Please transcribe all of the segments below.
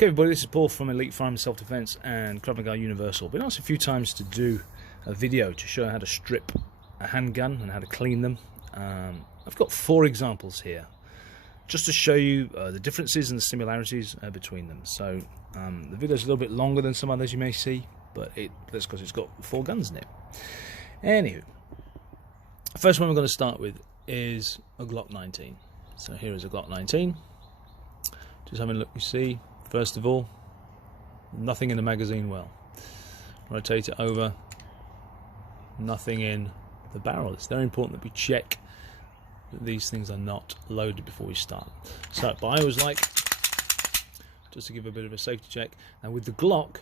Okay everybody, this is Paul from Elite Firearms Self-Defense and Krav Maga Universal. I've been asked a few times to do a video to show how to strip a handgun and how to clean them. I've got 4 examples here just to show you the differences and the similarities between them. So the video is a little bit longer than some others you may see, but that's because it's got 4 guns in it. Anywho, the first one we're going to start with is a Glock 19. So here is a Glock 19. Just having a look, you see, first of all, nothing in the magazine well. Rotate it over, nothing in the barrel. It's very important that we check that these things are not loaded before we start. So, but I always like, just to give a bit of a safety check, now with the Glock,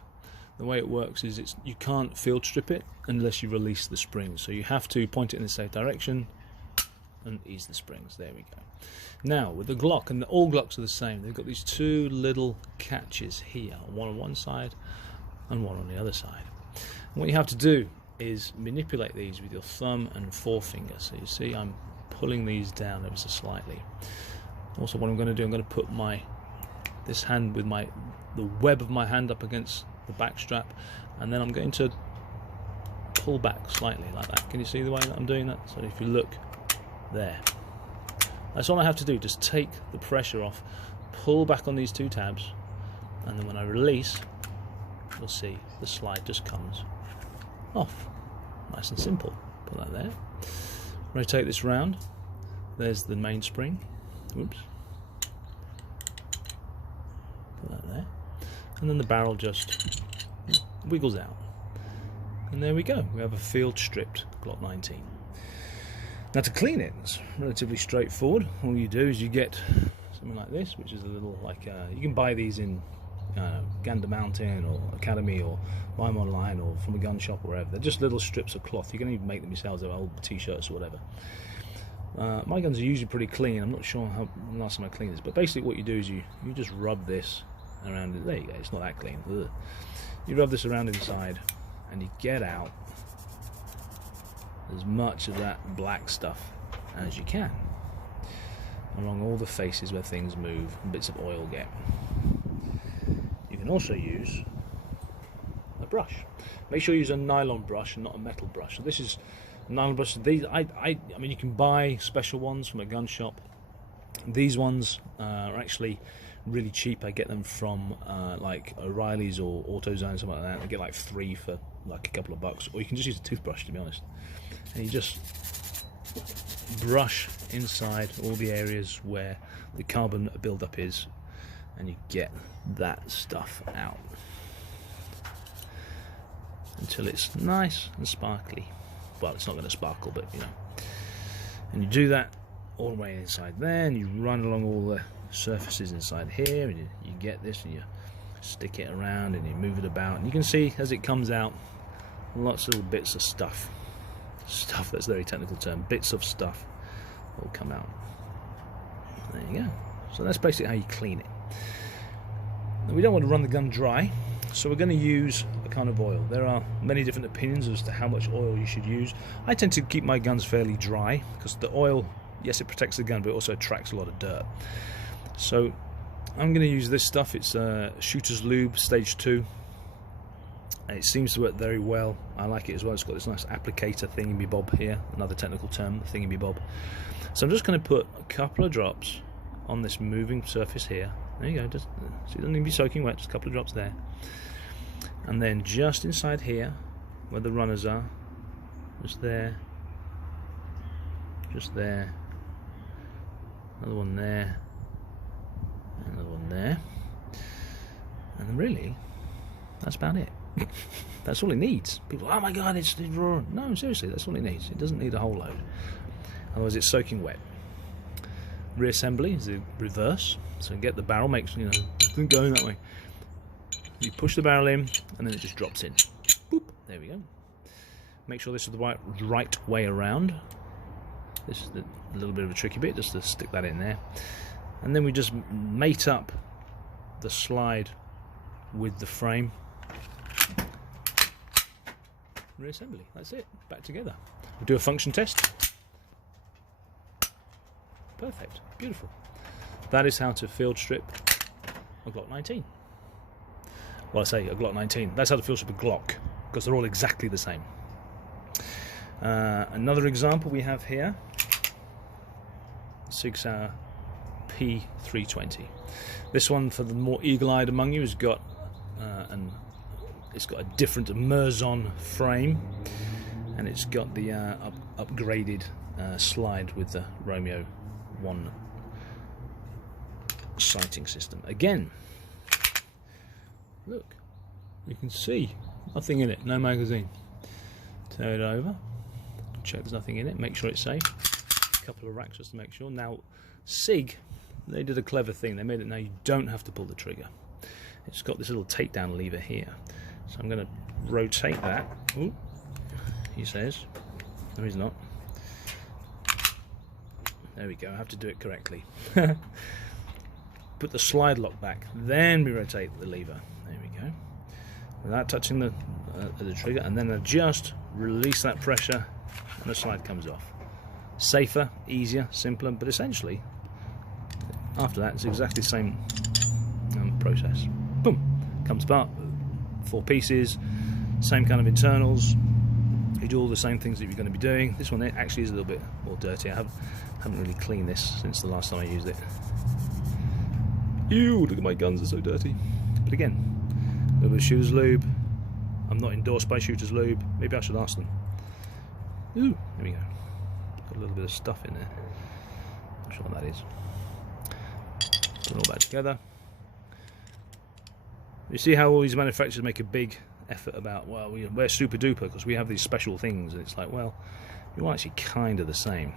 the way it works is you can't field strip it unless you release the springs. So you have to point it in the safe direction and ease the springs. There we go. Now with the Glock, and all Glocks are the same, they've got these 2 little catches here, one on one side and one on the other side. And what you have to do is manipulate these with your thumb and forefinger. So you see I'm pulling these down ever so slightly. Also what I'm going to do, I'm going to put this hand with the web of my hand up against the back strap, and then I'm going to pull back slightly like that. Can you see the way that I'm doing that? So if you look there, that's all I have to do. Just take the pressure off, pull back on these 2 tabs, and then when I release, you'll see the slide just comes off. Nice and simple. Put that there. Rotate this round. There's the mainspring. Oops. Put that there. And then the barrel just wiggles out. And there we go. We have a field stripped Glock 19. Now to clean it, it's relatively straightforward. All you do is you get something like this, which is a little you can buy these in Gander Mountain or Academy, or buy them online or from a gun shop or wherever. They're just little strips of cloth. You can even make them yourselves, they're old t-shirts or whatever. My guns are usually pretty clean. I'm not sure how last time I cleaned this, but basically what you do is you just rub this around it. There you go. It's not that clean. Ugh. You rub this around inside and you get out as much of that black stuff as you can along all the faces where things move and bits of oil get. You can also use a brush. Make sure you use a nylon brush and not a metal brush. So this is a nylon brush. These I mean, you can buy special ones from a gun shop. These ones are actually really cheap. I get them from like O'Reilly's or AutoZone, something like that. I get like 3 for like a couple of bucks, or you can just use a toothbrush, to be honest. And you just brush inside all the areas where the carbon buildup is, and you get that stuff out until it's nice and sparkly. Well, it's not going to sparkle, but you know. And you do that all the way inside there, and you run along all the surfaces inside here, and you get this and you stick it around and you move it about, and you can see as it comes out lots of little bits of stuff, that's a very technical term, bits of stuff will come out. There you go. So that's basically how you clean it. Now, we don't want to run the gun dry, so we're going to use a kind of oil. There are many different opinions as to how much oil you should use. I tend to keep my guns fairly dry because the oil, yes, it protects the gun, but it also attracts a lot of dirt. So I'm going to use this stuff. It's Shooter's Lube Stage 2. And it seems to work very well. I like it as well. It's got this nice applicator thingy-bob here, another technical term, thingy-bob. So I'm just going to put a couple of drops on this moving surface here. There you go. Just, so it doesn't need to be soaking wet, just a couple of drops there. And then just inside here, where the runners are, just there, another one there, another one there, and really, that's about it. That's all it needs. People, oh my god, it's raw. No, seriously, that's all it needs. It doesn't need a whole load. Otherwise, it's soaking wet. Reassembly is the reverse. So get the barrel, makes it's going that way. You push the barrel in, and then it just drops in. Boop. There we go. Make sure this is the right way around. This is a little bit of a tricky bit, just to stick that in there. And then we just mate up the slide with the frame. Reassembly, that's it, back together. We'll do a function test. Perfect, beautiful. That is how to field strip a Glock 19. well, I say a Glock 19. That's how the field strip a Glock, because they're all exactly the same. Another example we have here, Sig Sauer P320. This one, for the more eagle-eyed among you, has got it's got a different Merzon frame, and it's got the upgraded slide with the Romeo 1 sighting system. Again, look, you can see nothing in it, no magazine. Turn it over, check there's nothing in it, make sure it's safe. A couple of racks just to make sure. Now, Sig, they did a clever thing. They made it now you don't have to pull the trigger. It's got this little takedown lever here. So I'm going to rotate that. Ooh, he says. No, he's not. There we go. I have to do it correctly. Put the slide lock back. Then we rotate the lever. There we go. Without touching the trigger. And then adjust, release that pressure, and the slide comes off. Safer, easier, simpler, but essentially, after that, it's exactly the same process. Boom. Comes apart. 4 pieces, same kind of internals. You do all the same things that you're going to be doing. This one actually is a little bit more dirty. I haven't really cleaned this since the last time I used it. Ew, look at my guns, they're so dirty. But again, a little bit of shooter's lube. I'm not endorsed by shooter's lube. Maybe I should ask them. Ooh, there we go. Got a little bit of stuff in there. Not sure what that is. Put it all back together. You see how all these manufacturers make a big effort about, well, we're super duper because we have these special things, and it's like, well, you're actually kind of the same.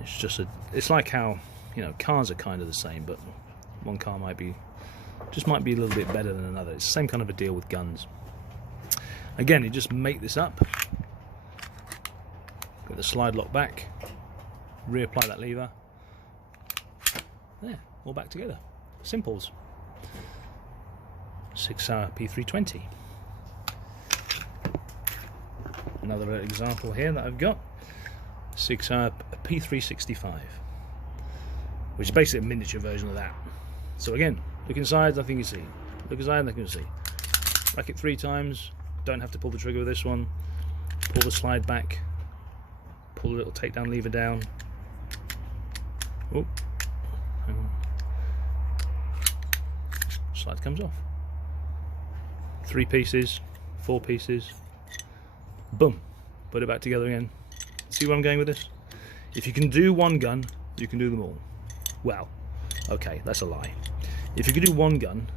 It's just it's like how, you know, cars are kind of the same, but one car might be a little bit better than another. It's the same kind of a deal with guns. Again, you just make this up, get the slide lock back, reapply that lever. There, all back together. Simples. Sig Sauer P320. Another example here that I've got, Sig Sauer P365, which is basically a miniature version of that. So again, look inside, nothing you see. Look inside, nothing you see. Rack it 3 times. Don't have to pull the trigger with this one. Pull the slide back. Pull the little takedown lever down. Oh, hang on. Slide comes off. 3 pieces, 4 pieces, boom, put it back together again. See where I'm going with this? If you can do one gun, you can do them all. Well, okay, that's a lie. If you can do one gun,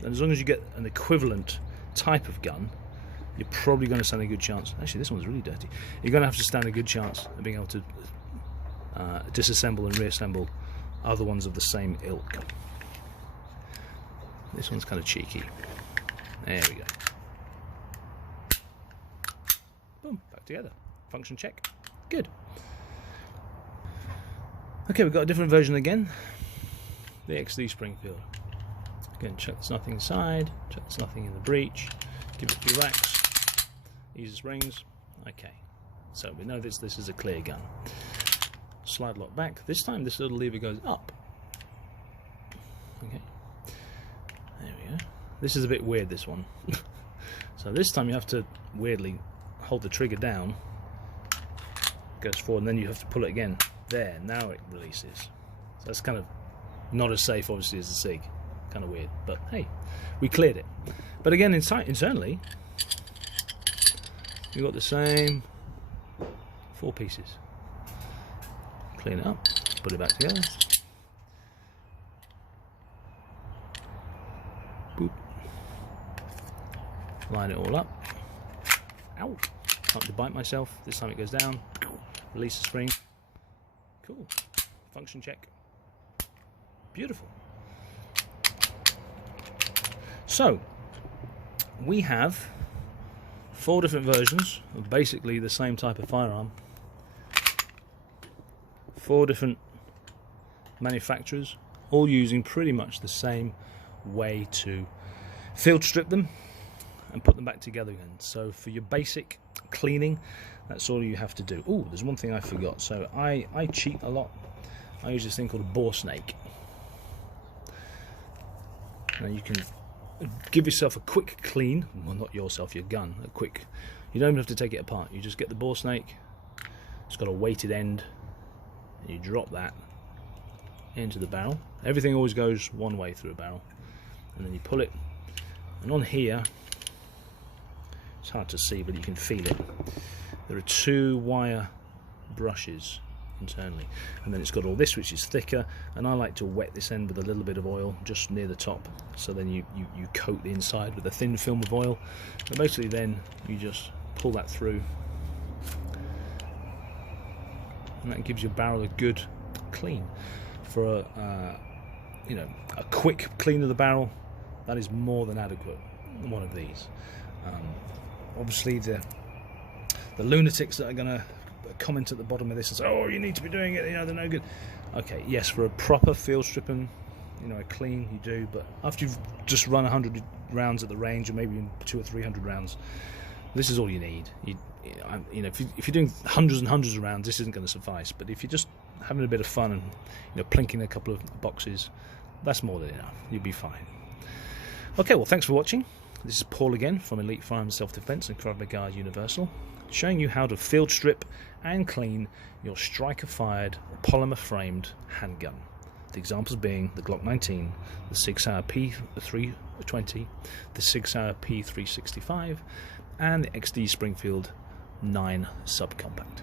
then as long as you get an equivalent type of gun, you're probably going to stand a good chance. Actually, this one's really dirty. You're going to have to stand a good chance of being able to disassemble and reassemble other ones of the same ilk. This one's kind of cheeky. There we go. Boom, back together. Function check. Good. Okay, we've got a different version again. The XD Springfield. Again, check there's nothing inside. Check there's nothing in the breech. Give it a few racks. Easy springs. Okay. So we know this is a clear gun. Slide lock back. This time this little lever goes up. Okay. There we go. This is a bit weird, this one. So this time you have to weirdly hold the trigger down, goes forward, and then you have to pull it again. There, now it releases. So that's kind of not as safe, obviously, as the Sig. Kind of weird, but hey, we cleared it. But again, internally, you've got the same 4 pieces. Clean it up, put it back together. Boop. Line it all up. Ow! Time to bite myself. This time it goes down. Release the spring. Cool. Function check. Beautiful. So, we have 4 different versions of basically the same type of firearm. 4 different manufacturers, all using pretty much the same way to field strip them and put them back together again. So for your basic cleaning, that's all you have to do. Oh, there's one thing I forgot. So I cheat a lot. I use this thing called a bore snake. Now you can give yourself a quick clean. Well, not yourself, your gun. A quick. You don't even have to take it apart. You just get the bore snake. It's got a weighted end. And you drop that into the barrel. Everything always goes one way through a barrel, and then you pull it. And on here, it's hard to see, but you can feel it. There are 2 wire brushes internally, and then it's got all this, which is thicker, and I like to wet this end with a little bit of oil just near the top, so then you coat the inside with a thin film of oil, and basically then you just pull that through, and that gives your barrel a good clean. For a a quick clean of the barrel, that is more than adequate. One of these. Obviously the lunatics that are going to comment at the bottom of this and say, oh, you need to be doing it, they're no good. Okay, yes, for a proper field stripping, a clean, you do, but after you've just run 100 rounds at the range, or maybe 200 or 300 rounds, this is all you need. If you're doing hundreds and hundreds of rounds, this isn't going to suffice, but if you're just having a bit of fun and plinking a couple of boxes, that's more than enough. You'll be fine. Okay, well, thanks for watching. This is Paul again from Elite Firearms Self-Defense and Krav Maga Universal, showing you how to field strip and clean your striker-fired, polymer-framed handgun. The examples being the Glock 19, the Sig Sauer P320, the Sig Sauer P365, and the XD Springfield 9 subcompact.